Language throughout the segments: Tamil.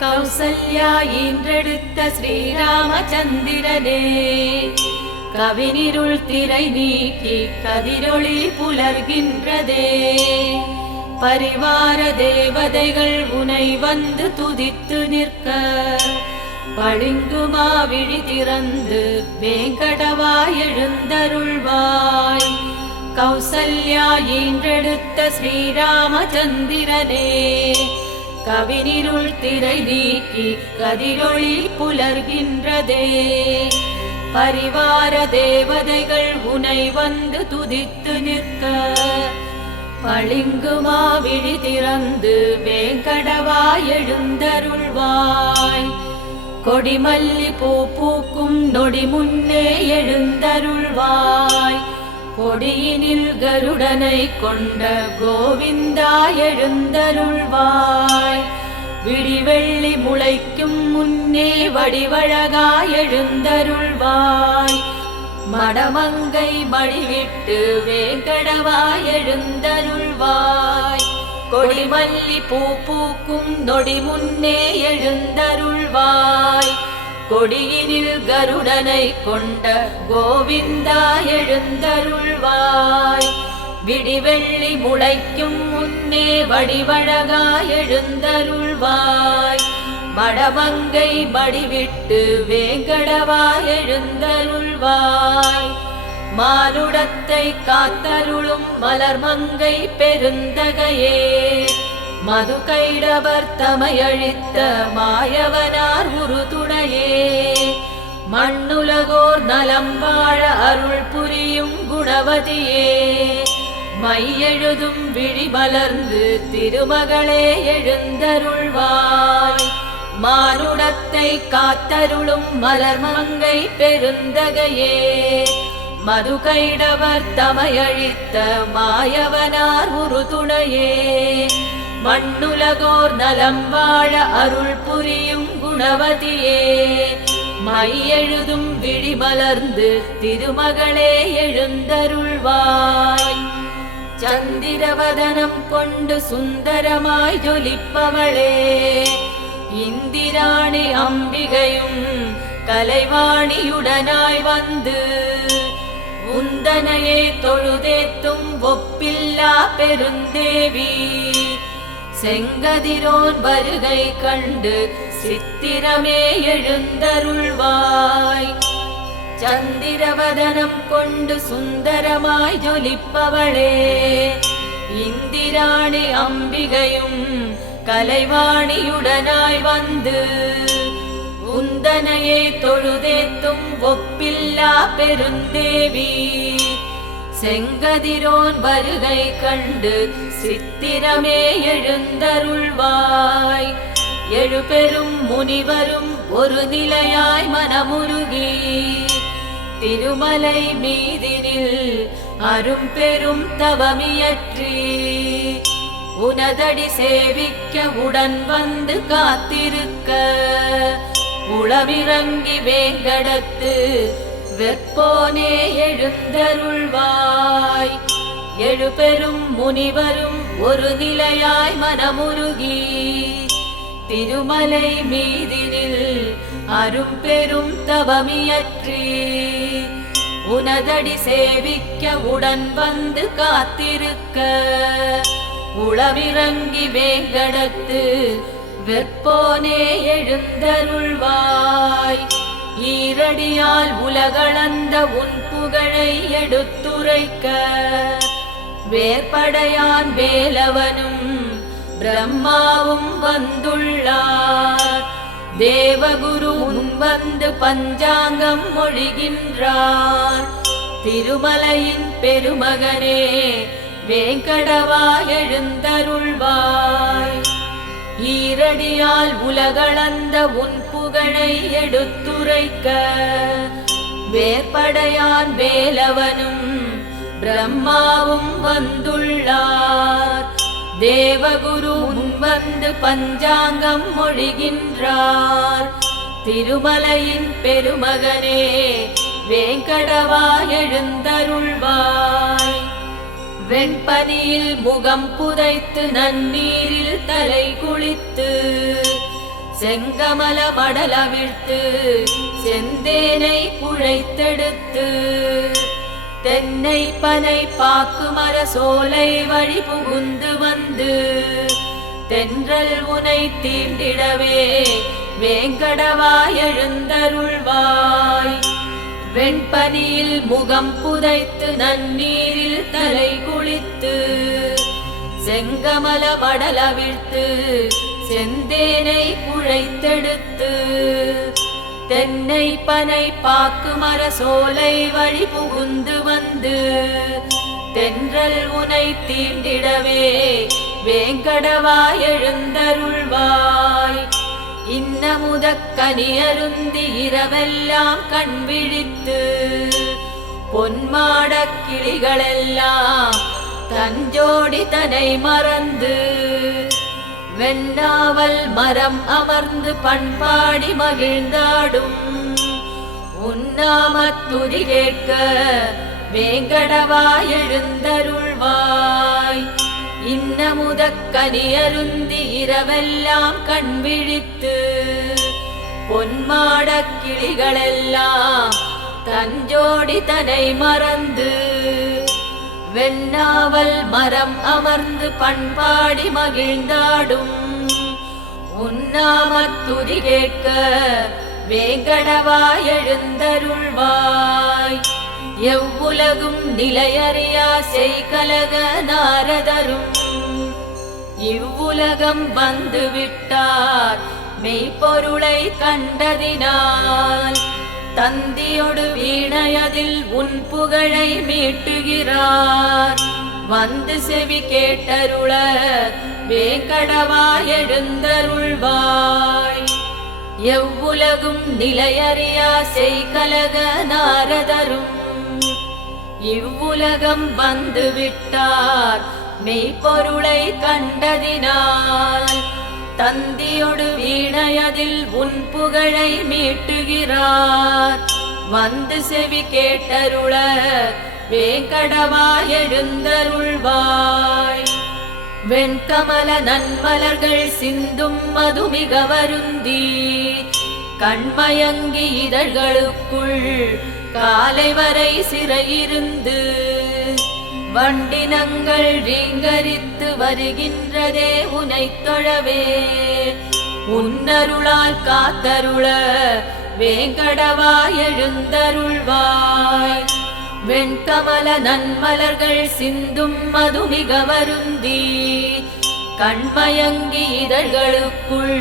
கௌசல்யா ஈன்றெடுத்த ஸ்ரீராமச்சந்திரனே, கவினிருள் திரை நீக்கி கதிரொளி புலர்கின்றதே. பரிவார தேவதைகள் உனை வந்து துதித்து நிற்க, பளிங்குமா விழி திறந்து வேங்கடவாய் எழுந்தருள்வாய். கௌசல்யா ஈன்றெடுத்த ஸ்ரீராமச்சந்திரனே, கவினிருள் திரை நீக்கி கதிரொளி புலர்கின்றதே. பரிவார தேவதைகள் உனை வந்து துதித்து நிற்க, பளிங்குமா விழி திறந்து வேங்கடவாய் எழுந்தருள்வாய். கொடிமல்லி பூ பூக்கும் நொடி முன்னே எழுந்தருள்வாய். கொடியினில் கருடனை கொண்ட கோவிந்தா எழுந்தருள்வாய். விடிவெள்ளி முளைக்கும் முன்னே வடிவழகாய் எழுந்தருள்வாய். மடமங்கை மடிவிட்டு வேங்கடவாய் எழுந்தருள்வாய். கொடிமல்லி பூ பூக்கும் நொடி முன்னே எழுந்தருள்வாய். கொடியினில் கருடனை கொண்ட கோவிந்தா எழுந்தருள்வாய். விடிவெள்ளி முளைக்கும் முன்னே வடிவழகாய் எழுந்தருள்வாய். மடமங்கை மடிவிட்டு வேங்கடவாய் எழுந்தருள்வாய். மானுடத்தை காத்தருளும் மலர்மங்கை பெருந்தகையே, மது கைடவர் தமையழித்த மாயவனார் உறுதுணையே. மண்ணுலகோர் நலம் வாழ அருள் புரியும் குணவதியே, மையெழுதும் விழி மலர்ந்து திருமகளே எழுந்தருள்வாய். மானுடத்தை காத்தருளும் மலர்மங்கை பெருந்தகையே, மது கைடவர் தமையழித்த மாயவனார் உறுதுணையே. மண்ணுலகோர் நலம் வாழ அருள் புரியும் குணவதியே, மையெழுதும் விழி மலர்ந்து திருமகளே எழுந்தருள்வாய். சந்திரவதனம் கொண்டு சுந்தரமாய் ஜொலிப்பவளே, இந்திராணி அம்பிகையும் கலைவாணியுடனாய் வந்து உந்தனையே தொழுதேத்தும் ஒப்பில்லா பெருந்தேவி. செங்கதிரோன் வருகை கண்டு சித்திரமே எழுந்தருள்வாய். சந்திரவதனம் கொண்டு சுந்தரமாய் ஜொலிப்பவளே, இந்திராணி அம்பிகையும் கலைவாணியுடனாய் வந்து உந்தனையே தொழுதேத்தும் ஒப்பில்லா பெருந்தேவி. செங்கதிரோன் வருகை கண்டு சித்திரமே எழுந்தருள்வாய். எழுபெரும் முனிவரும் ஒரு நிலையாய் மனமுருகி, திருமலை மீதினில் அரும் பெரும் தவமியற்றி, உனதடி சேவிக்க உடன் வந்து காத்திருக்க, உளமிறங்கி வேங்கடத்து வெப்போனே எழுந்தருள்வாய். எழுபெரும் முனிவரும் ஒரு நிலையாய் மனமுருகி, திருமலை மீதினில் அரும் பெரும் தவமியற்றி, உனதடி சேவிக்க உடன் வந்து காத்திருக்க, உளமிறங்கி வேங்கடத்து வெப்போனே எழுந்தருள்வாய். ஈரடியால் உலகளந்த உன் புகழை எடுத்துரைக்க, வேற்படையான் வேலவனும் பிரம்மாவும் வந்துள்ளார். தேவகுரு முன் வந்து பஞ்சாங்கம் மொழிகின்றார். திருமலையின் பெருமகனே வேங்கடவாய் எழுந்தருள்வாய். ஈரடியால் உலகளந்த உன் புகழை எடுத்துரைக்க, வேற்படையான் வேலவனும் பிரம்மாவும் வந்துள்ளார். தேவகுரு முன் வந்து பஞ்சாங்கம் மொழிகின்றார். திருமலையின் பெருமகனே வேங்கடவாய் எழுந்தருள்வாய். வெண்பனியில் முகம் புதைத்து நன்னீரில் தலை குளித்து செங்கமல மடலவிழ்த்து செந்தேனை குழைத்தெடுத்து தென்னை பனை பாக்குமர சோலை வழி புகுந்து வந்து தென்றல் உனை தீண்டிடவே வேங்கடவாய் எழுந்தருள்வாய். வெண்பனியில் முகம் புதைத்து நன்னீரில் தலை குளித்து செங்கமல மடலவிழ்த்து செந்தேனை குழைத்தெடுத்து தென்னை பனை பாக்குமர சோலை வழி புகுந்து வந்து தென்றல் உனை தீண்டிடவே வேங்கடவாய் எழுந்தருள்வாய். இன்னமுதக்கனி அருந்தி இரவெல்லாம் கண் விழித்து பொன்மாடக் கிளிகளெல்லாம் தஞ்சோடி தனை மறந்து வெண்ணாவல் மரம் அமர்ந்து பண்பாடி மகிழ்ந்தாடும் உன்னாமத்துதி கேட்க வேங்கடவாய் எழுந்தருள்வாய். இன்னமுதக்கனி அருந்தி இரவெல்லாம் கண் விழித்து பொன்மாடக் கிளிகளெல்லாம் தஞ்சோடி தனை மறந்து வெண்ணாவல் மரம் அமர்ந்து பண்பாடி மகிழ்ந்தாடும் உன்னாமத்துதி கேட்க வேங்கடவாய் எழுந்தருள்வாய். எவ்வுலகும் நிலையறியா செய்கலக நாரதரும் இவ்வுலகம் வந்து விட்டார் மெய்ப்பொருளை கண்டதினால் தந்தியொடு வீணையதில் உன் புகழை மீட்டுகிறார். வந்து செவி கேட்டருள வேங்கடவாய் எழுந்தருள்வாய். எவ்வுலகும் நிலையறியா செய்கலக நாரதரும் இவ்வுலகம் வந்து விட்டார் மெய்ப்பொருளை கண்டதினால் தந்தியொடு வீணையதில் உன் புகழை மீட்டுகிறார். வந்து செவி கேட்டருள வேங்கடவாய் எழுந்தருள்வாய். வெண்கமல நன்மலர்கள் சிந்தும் மதுமிக வருந்தி கண்மயங்கி இதழ்களுக்குள் காலை வரை சிறையிருந்து வண்டினங்கள் ரீங்கரித்து வருகின்றதே உனை தொழவே உன்னருளால் காத்தருள வேங்கடவாய் எழுந்தருள்வாய். வெண்கமல நன்மலர்கள் சிந்தும் மதுமிக வருந்தி கண்மயங்கி இதழ்களுக்குள்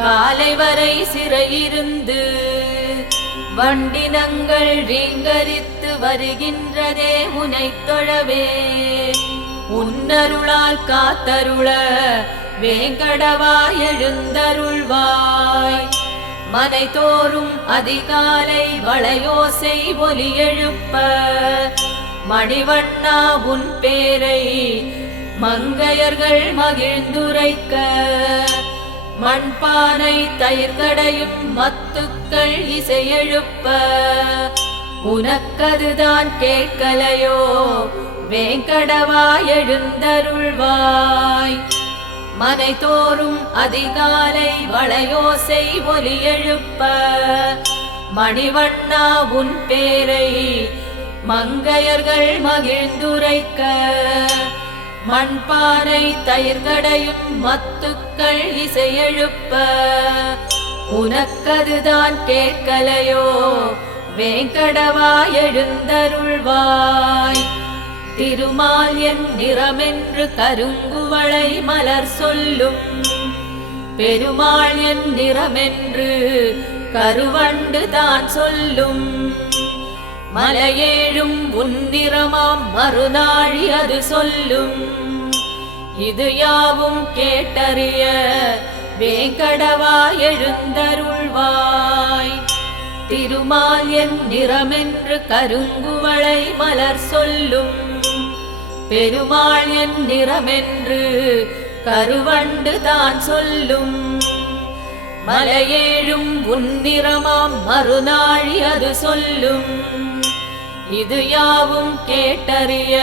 காலை வரை சிறையிருந்து வண்டினங்கள் ரீங்கரித்து வருகின்றதே உனை தொழவே உன்னருளால் காத்தருள வேங்கடவாய் எழுந்தருள்வாய். மனை தோறும் அதிகாலை வளையோசை ஒலி எழுப்ப மணிவண்ணா உன் பேரை மங்கையர்கள் மகிழ்ந்துரைக்க மண்பானை தயிர்கடையும் மத்துக்கள் இசையெழுப்ப உனக்கதுதான் கேட்கலையோ வேங்கடவாய் எழுந்தருள்வாய். மனை தோறும் அதிகாலை வளையோசை ஒலி எழுப்ப மணிவண்ணா உன் பேரை மங்கையர்கள் மகிழ்ந்துரைக்க மண்பானை தயிர்கடையும் மத்துக்கள் இசையெழுப்ப உனக்கதுதான் கேட்கலையோ வேங்கடவாய் எழுந்தருள்வாய். திருமால் என் நிறமென்று கருங்குவளை மலர் சொல்லும் பெருமாள் என் நிறமென்று கருவண்டு தான் சொல்லும் மலையேழும் உன் நிறமாம் மறுநாழி அது சொல்லும். இது யாவும் கேட்டறிய வேங்கடவாய் எழுந்தருள்வாய். திருமால் என் நிறமென்று கருங்குவளை மலர் சொல்லும் பெருமாள் என் நிறமென்று கருவண்டு தான் சொல்லும் மலையேழும் உன் நிறமாம் மறுநாழி அது சொல்லும். இது யாவும் கேட்டறிய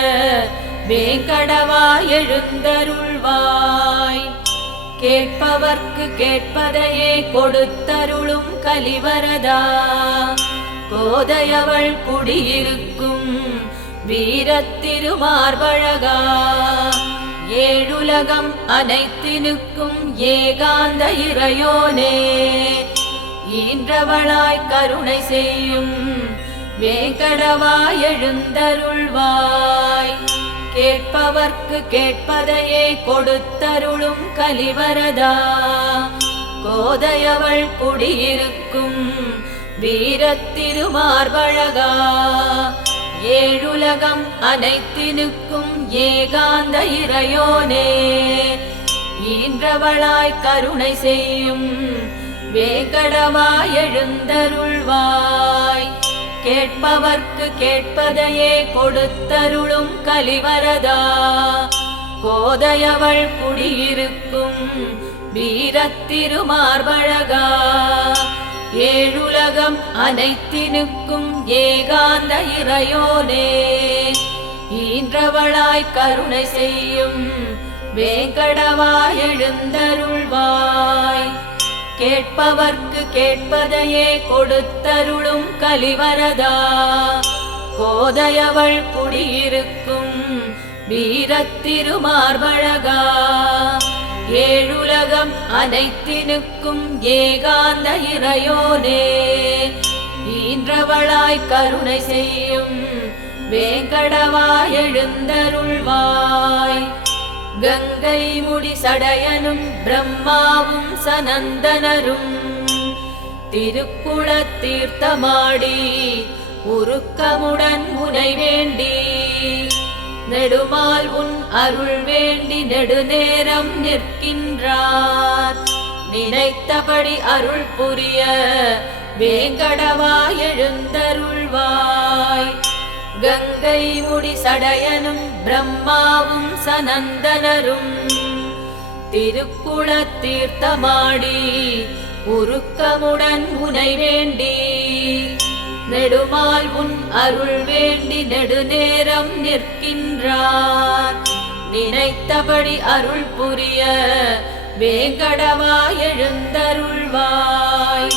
வேங்கடவா எழுந்தருள்வாய். கேட்பவர்க்கு கேட்பதையே கொடுத்தருளும் கலிவரதா, கோதையவள் குடியிருக்கும் வீரத்திருமார்பழகா, ஏழுலகம் அனைத்தினுக்கும் ஏகாந்த இறையோனே, ஈன்றவளாய் கருணை செய்யும் வேங்கடவா எழுந்தருள்வாய். கேட்பவர்க்கு கேட்பதையே கொடுத்தருளும் கலிவரதா, கோதையவள் குடியிருக்கும் வீரத்திருமார்பழகா, ஏழுலகம் அனைத்தினுக்கும் ஏகாந்த இறையோனே, ஈன்றவளாய் கருணை செய்யும் வேங்கடவா எழுந்தருள்வாய். கேட்பவர்க்கு கேட்பதையே கொடுத்தருளும் கலிவரதா, கோதையவள் குடியிருக்கும் வீரத்திருமார்பழகா, ஏழுலகம் அனைத்தினுக்கும் ஏகாந்த இறையோனே, ஈன்றவளாய் கருணை செய்யும் வேங்கடவா எழுந்தருள்வாய். கேட்பவர்க்கு கேட்பதையே கொடுத்தருளும் கலிவரதா, கோதையவள் குடியிருக்கும் வீரத்திருமார்பழகா, ஏழுலகம் அனைத்தினுக்கும் ஏகாந்த இறையோனே, ஈன்றவளாய் கருணை செய்யும் வேங்கடவா எழுந்தருள்வாய். கங்கை முடி சடையனும் பிரம்மாவும் சனந்தனரும் திருக்குளத் தீர்த்தமாடி உருக்கமுடன் முனை வேண்டி, நெடுமால் உன் அருள் வேண்டி நெடுநேரம் நிற்கின்றார், நினைத்தபடி அருள் புரிய வேங்கடவா எழுந்தருள்வாய். கங்கை முடி சடையனும் பிரம்மாவும் சனந்தனரும் திருக்குளத் தீர்த்தமாடி உருக்கமுடன் முனை வேண்டி, நெடுமால் உன் அருள் வேண்டி நெடுநேரம் நிற்கின்றார், நினைத்தபடி அருள் புரிய வேங்கடவா எழுந்தருள்வாய்.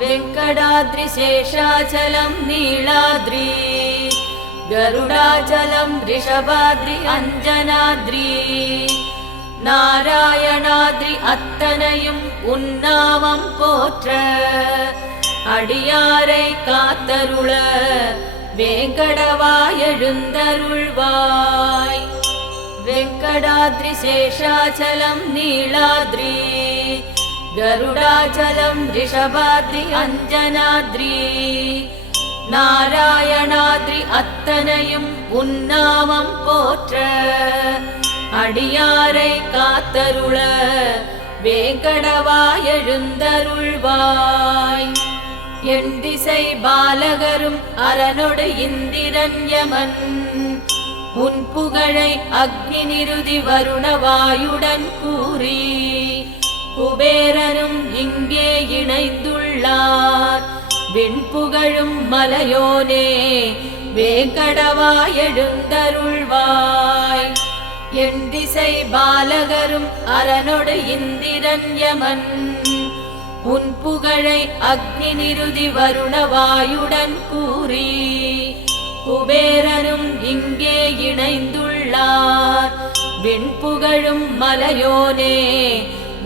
வெங்கடாத்ரி சேஷாச்சலம் நீளாத்ரி, கருடாச்சலம் ரிஷபாத்ரி அஞ்சனாத்ரி, நாராயணாத்ரி அத்தனையும் உன்னாமம் போற்ற, அடியாரை காத்தருள வேங்கடவா எழுந்தருள்வாய். வெங்கடாத்ரி சேஷாச்சலம் நீளாத்ரி, கருடாச்சலம் ரிஷபாத்ரி அஞ்சனாத்ரி, நாராயணாத்ரி அத்தனையும் உன்னாமம் போற்ற, அடியாரை காத்தருள வேங்கடவா எழுந்தருள்வாய். என் திசை பாலகரும் அரனொடு இந்திரன் யமன், உன் புகழை அக்னி நிருதி வருணவாயுடன் கூறி, குபேரனும் இங்கே இணைந்துள்ளார், விண்புகழும் மலையோனே வேங்கடவா எழுந்தருள்வாய். என் திசை பாலகரும் அரனொடு இந்திரன் யமன், உன் புகழை அக்னி நிருதி வருணவாயுடன் கூறி, குபேரனும் இங்கே இணைந்துள்ளார், விண்புகழும் மலையோனே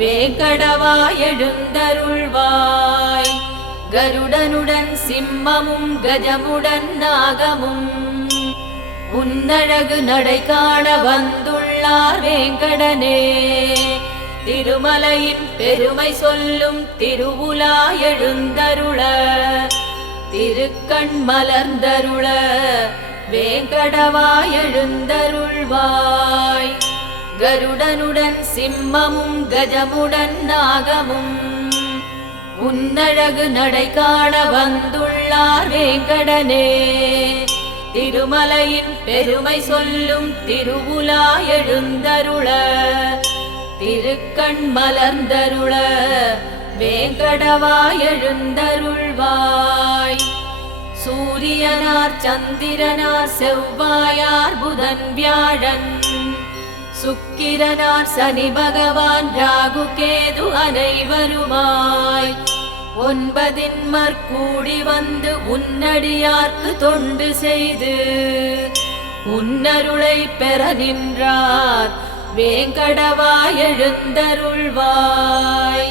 வேங்கடவா எழுந்தருள்வாய். கருடனுடன் சிம்மமும் கஜமுடன் நாகமும் உன்னழகு நடை காண வந்துள்ளார் வேங்கடனே, திருமலையின் பெருமை சொல்லும் திருவுலா எழுந்தருள, திருக்கண் மலர்ந்தருள வேங்கடவா எழுந்தருள்வாய். கருடனுடன் சிம்மமும் கஜமுடன் நாகமும் உன்னழகு நடை காண வந்துள்ளார் வேங்கடனே, திருமலையின் பெருமை சொல்லும் திருவுலா எழுந்தருள, திருக்கண் மலர்ந்தருள வேங்கடவா எழுந்தருள்வாய். சூரியனார் சந்திரனார் செவ்வாயார் புதன் வியாழன் சுக்கிரனார் சனி பகவான் ராகு கேது அனைவருமாய் ஒன்பதின்மர் கூடி வந்து உன்னடியார்க்கு தொண்டு செய்து உன்னருளை பெற நின்றார் வேங்கடவாய் எழுந்தருள்வாய்.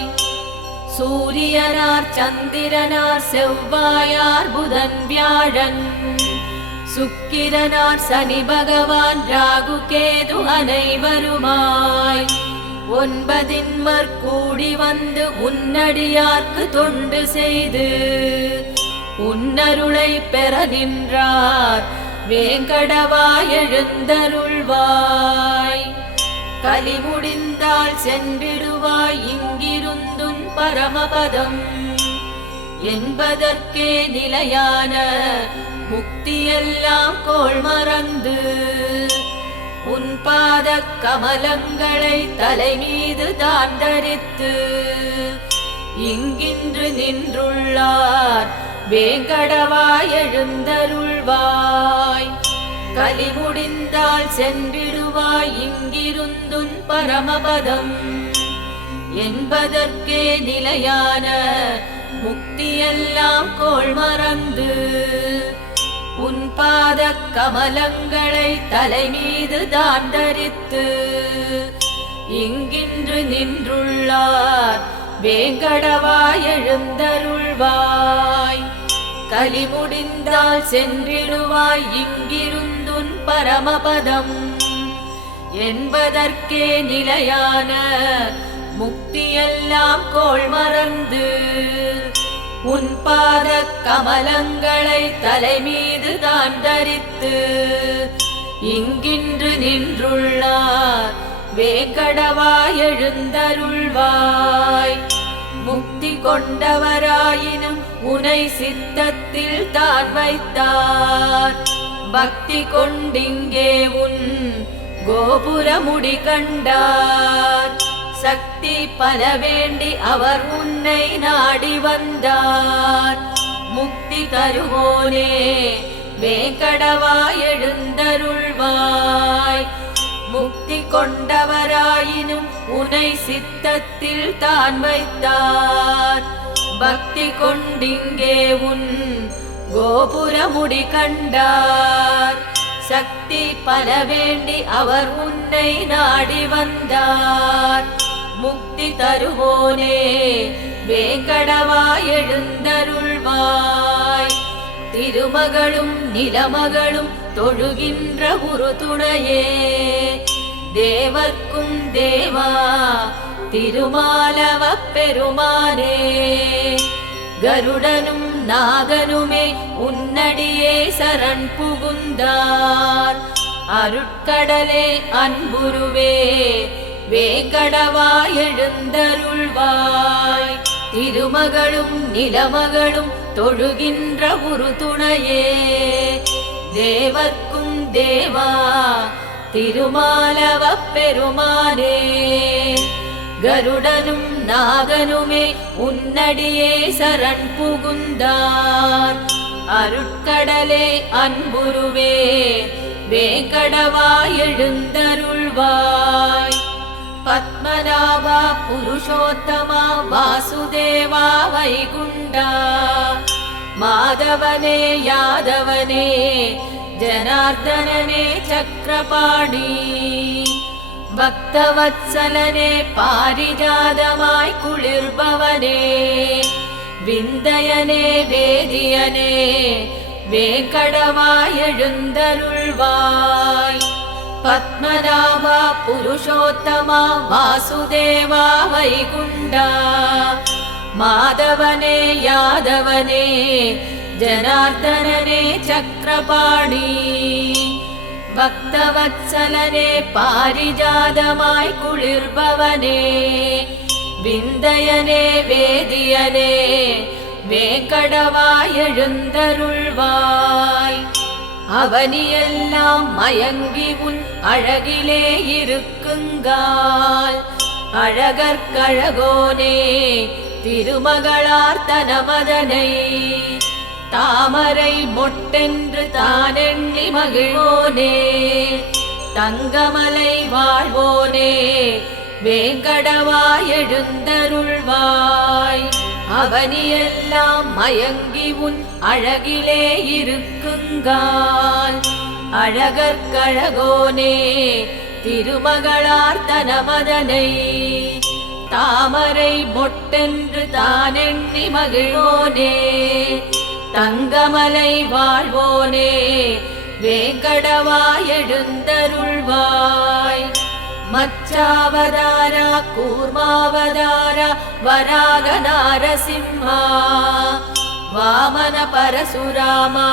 சூரியனார் சந்திரனார் செவ்வாயார் புதன் வியாழன் சுக்கிரனார் சனி பகவான் ராகு கேது அனைவருமாய் ஒன்பதின்மர் கூடி வந்து உன்னடியார்க்கு தொண்டு செய்து உன்னருளை பெற நின்றார் வேங்கடவாய் எழுந்தருள்வாய். கலி முடிந்தால் சென்றிடுவாய் இங்கிருந்துன் பரமபதம் என்பதற்கே நிலையான முக்தியெல்லாம் கோள் மறந்து உன் பாத கமலங்களை தலை மீது தான் தரித்து இங்கின்று நின்றுள்ளார் வேங்கடவாய் எழுந்தருள்வாய். கலி முடிந்தால் சென்றிடுவாய் இங்கிருந்துன் பரமபதம் என்பதற்கே நிலையான முக்தியெல்லாம் கோள் மறந்து உன் பாத கமலங்களை தலை மீது தான் தரித்து இங்கின்று நின்றுள்ளார் வேங்கடவாய் எழுந்தருள்வாய். கலி முடிந்தால் சென்றிடுவாய் இங்கிருந்துன் பரமபதம் என்பதற்கே நிலையான முக்தியெல்லாம் கோள் மறந்து உன் பாத கமலங்களை தலை மீது தான் தரித்து இங்கின்று நின்றுள்ளார் வேங்கடவாய் எழுந்தருள்வாய். முக்தி கொண்டவராயினும் உனை சித்தத்தில் தான் வைத்தார் பக்தி கொண்டிங்கே உன் கோபுரமுடி கண்டார். சக்தி பல வேண்டி அவர் உன்னை நாடி வந்தார். முக்தி தருவோனே வேங்கடவாய் எழுந்தருள்வாய். முக்தி கொண்டவராயினும் உனை சித்தத்தில் தான் வைத்தார் பக்தி கொண்டிங்கே உன் கோபுரமுடி கண்டார். சக்தி பல வேண்டி அவர் உன்னை நாடி வந்தார். முக்தி தருவோனே வேங்கடவாய் எழுந்தருள்வாய். திருமகளும் நிலமகளும் தொழுகின்ற ஒரு துணையே தேவர்க்கும் தேவா திருமாலவ பெருமானே. கருடனும் நாகனுமே உன்னடியே சரண் புகுந்தார். அருட்கடலே அன்புருவே வேங்கடவாய் எழுந்தருள்வாய். திருமகளும் நிலமகளும் தொழுகின்ற ஒரு துணையே தேவர்க்கும் தேவா திருமாலவ பெருமானே. கருடனும் நாகனுமே உன்னடியே சரண் புகுந்தார். அருட்கடலே அன்புருவே வேங்கடவாய் எழுந்தருள்வாய். பத்மநாபா புருஷோத்தமா வாசுதேவா வைகுண்டா மாதவனே யாதவனே ஜனார்தனனே சக்கரபாணி. பக்தவத்சலனே பாரிஜாதமாய் குளிர்பவனே விந்தயனே வேதியனே வேங்கடவாய் எழுந்தருள்வாய். பத்மநாபா புருஷோத்தமா வாசுதேவா வைகுண்டா மாதவனே யாதவனே ஜனார்தனனே சக்கரபாணி. பக்தவத்சலனே பாரிஜாதமாய் குளிர்பவனே விந்தயனே வேதியனே வேங்கடவாய் எழுந்தருள்வாய். அவனியெல்லாம் மயங்கி உன் அழகிலே இருக்குங்கால் அழகற்கழகோனே திருமகளார் தனமதனை தாமரை மொட்டென்று தானெண்ணி மகிழ்வோனே தங்கமலை வாழ்வோனே வேங்கடவாய் எழுந்தருள்வாய் அவனியெல்லாம் மயங்கி உன் அழகிலே இருக்குங்கால் அழகற்கழகோனே திருமகளார் தனமதனை தாமரை மொட்டென்று தானெண்ணி மகிழ்வோனே தங்கமலை வாழ்வோனே வேங்கடவாய் எழுந்தருள்வாய் மச்சாவதாரா கூர்மாவதாரா வராக நாரசிம்மா வாமன பரசுராமா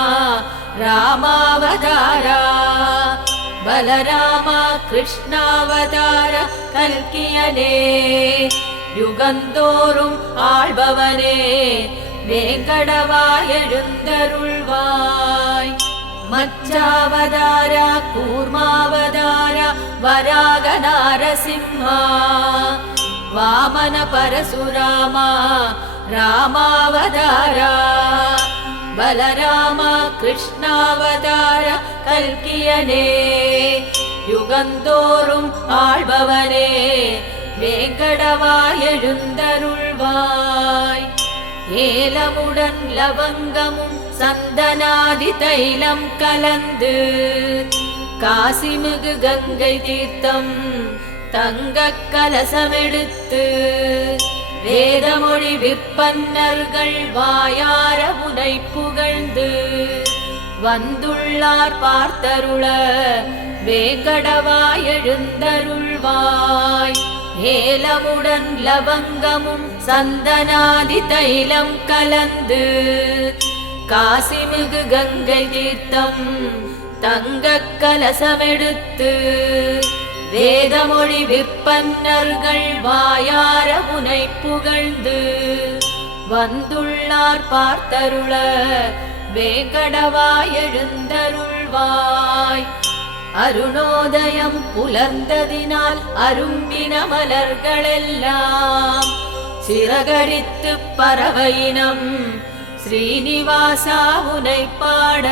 ராமாவதாரா பலராமா கிருஷ்ணாவதார கல்கியனே யுகந்தோறும் ஆள்பவனே வேங்கடவாய் எழுந்தருள்வாய் மச்சாவதாரா கூர்மாவதாரா வராக நாரசிம்மா வாமன பரசுராமா ராமாவதாரா பலராமா கிருஷ்ணாவதார கல்கியனே யுகந்தோறும் ஆள்பவனே வேங்கடவாய் எழுந்தருள்வாய் ஏலமுடன் லவங்கமும் சந்தனாதி தைலம் கலந்து காசிமிகு கங்கை தீர்த்தம் தங்க கலசமெடுத்து வேதமொழி விற்பன்னர்கள் வாயார உனை புகழ்ந்து வந்துள்ளார் பார்த்தருள வேங்கடவாய் எழுந்தருள்வாய் ஏலமுடன் லவங்கமும் சந்தனாதி தைலம் கலந்து காசிமிகு கங்கை தீர்த்தம் தங்க கலசமெடுத்து வேதமொழி விற்பன்னர்கள் வாயார உனை புகழ்ந்து வந்துள்ளார் பார்த்தருள வேங்கடவாய் எழுந்தருள்வாய் அருணோதயம் புலர்ந்ததினால் அரும்பின மலர்களெல்லாம் சிறகடித்து பறவையினம் ஸ்ரீனிவாசா உனை பாட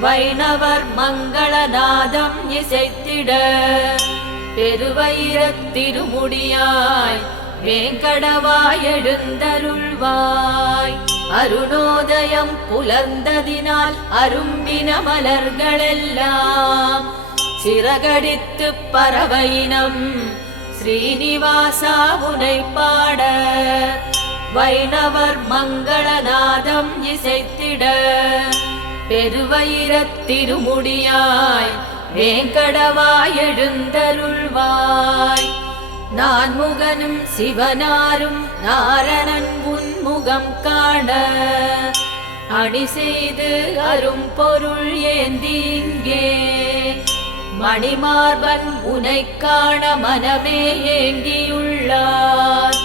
வைணவர் மங்களநாதம் இசைத்திட பெருவயிரத் திருமுடியாய் வேங்கடவாய் எழுந்தருள்வாய் அருணோதயம் புலர்ந்ததினால் அரும்பின மலர்களெல்லாம் சிறகடித்து பறவையினம் ஸ்ரீனிவாசா உனை பாட வைணவர் மங்களநாதம் இசைத்திட பெருவயிரத் திருமுடியாய் வேங்கடவாய் எழுந்தருள்வாய் நான்முகனும் சிவனாரும் நாரணன் உன்முகம் காண அணி செய்து அரும் பொருள் ஏந்தி இங்கே மணிமார்பன் உனை காண மனமே ஏங்கியுள்ளார்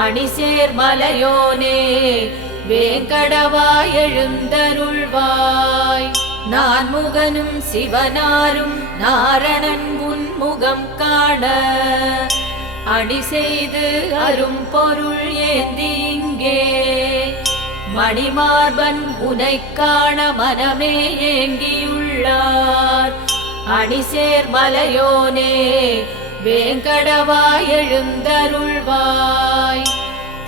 அணிசேர் மலையோனே வேங்கடவாய் எழுந்தருள்வாய் நான்முகனும் சிவனாரும் நாரணன் உன்முகம் காண அணி செய்து அரும் பொருள் ஏந்தி இங்கே மணிமார்பன் உனை காண மனமே ஏங்கியுள்ளார் அணிசேர் மலையோனே வேங்கடவாய் எழுந்தருள்வாய்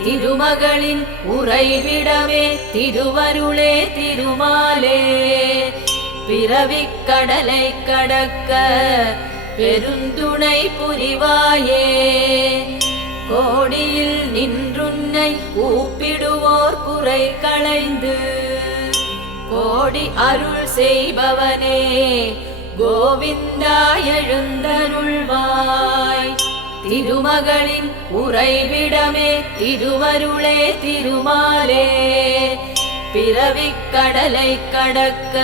திருமகளின் உறைவிடமே திருவருளே திருமாலே பிறவிக் கடலை கடக்க பெருந்துணை புரிவாயே கோடியில் நின்றுன்னை கூப்பிடுவோர் குறை களைந்து கோடி அருள் செய்பவனே கோவிந்தா எழுந்தருள்வாய் திருமகளின் உறைவிடமே திருவருளே திருமாலே பிறவிக் கடலை கடக்க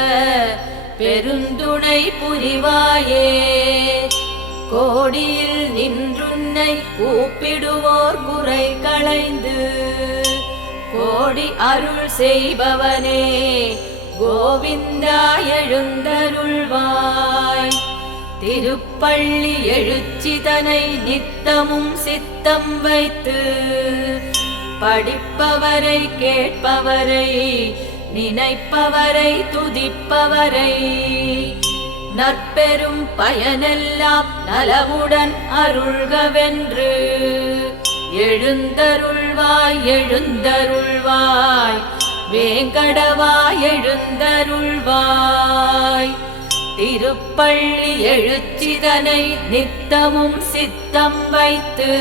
பெருந்துணை புரிவாயே கோடியில் நின்றுன்னை கூப்பிடுவோர் குறை களைந்து கோடி அருள் செய்பவனே கோவிந்தா எழுந்தருள்வாய் திருப்பள்ளி எழுச்சிதனை நித்தமும் சித்தம் வைத்து படிப்பவரை கேட்பவரை நினைப்பவரை துதிப்பவரை நற்பெரும் பயனெல்லாம் நலமுடன் அருள்கவென்று எழுந்தருள்வாய் எழுந்தருள்வாய் வேங்கடவாய் எழுந்தருள்வாய். திருப்பள்ளி எழுச்சிதனை நித்தமும் சித்தம் வைத்து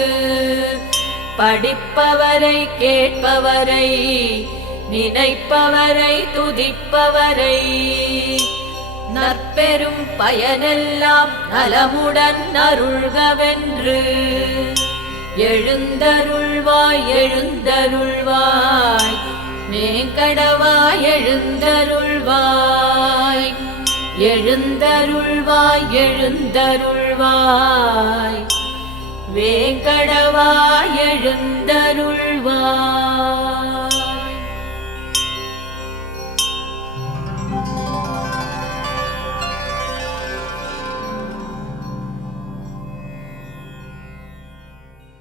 படிப்பவரை கேட்பவரை நினைப்பவரை துதிப்பவரை நற்பெரும் பயனெல்லாம் நலமுடன் அருள்கவென்று எழுந்தருள்வாய் எழுந்தருள்வாய் வேங்கடவாய் எழுந்தருள்வாய். எழுந்தருள்வாய் எழுந்தருள்வாய் வேங்கடவாய் எழுந்தருள்வாய்.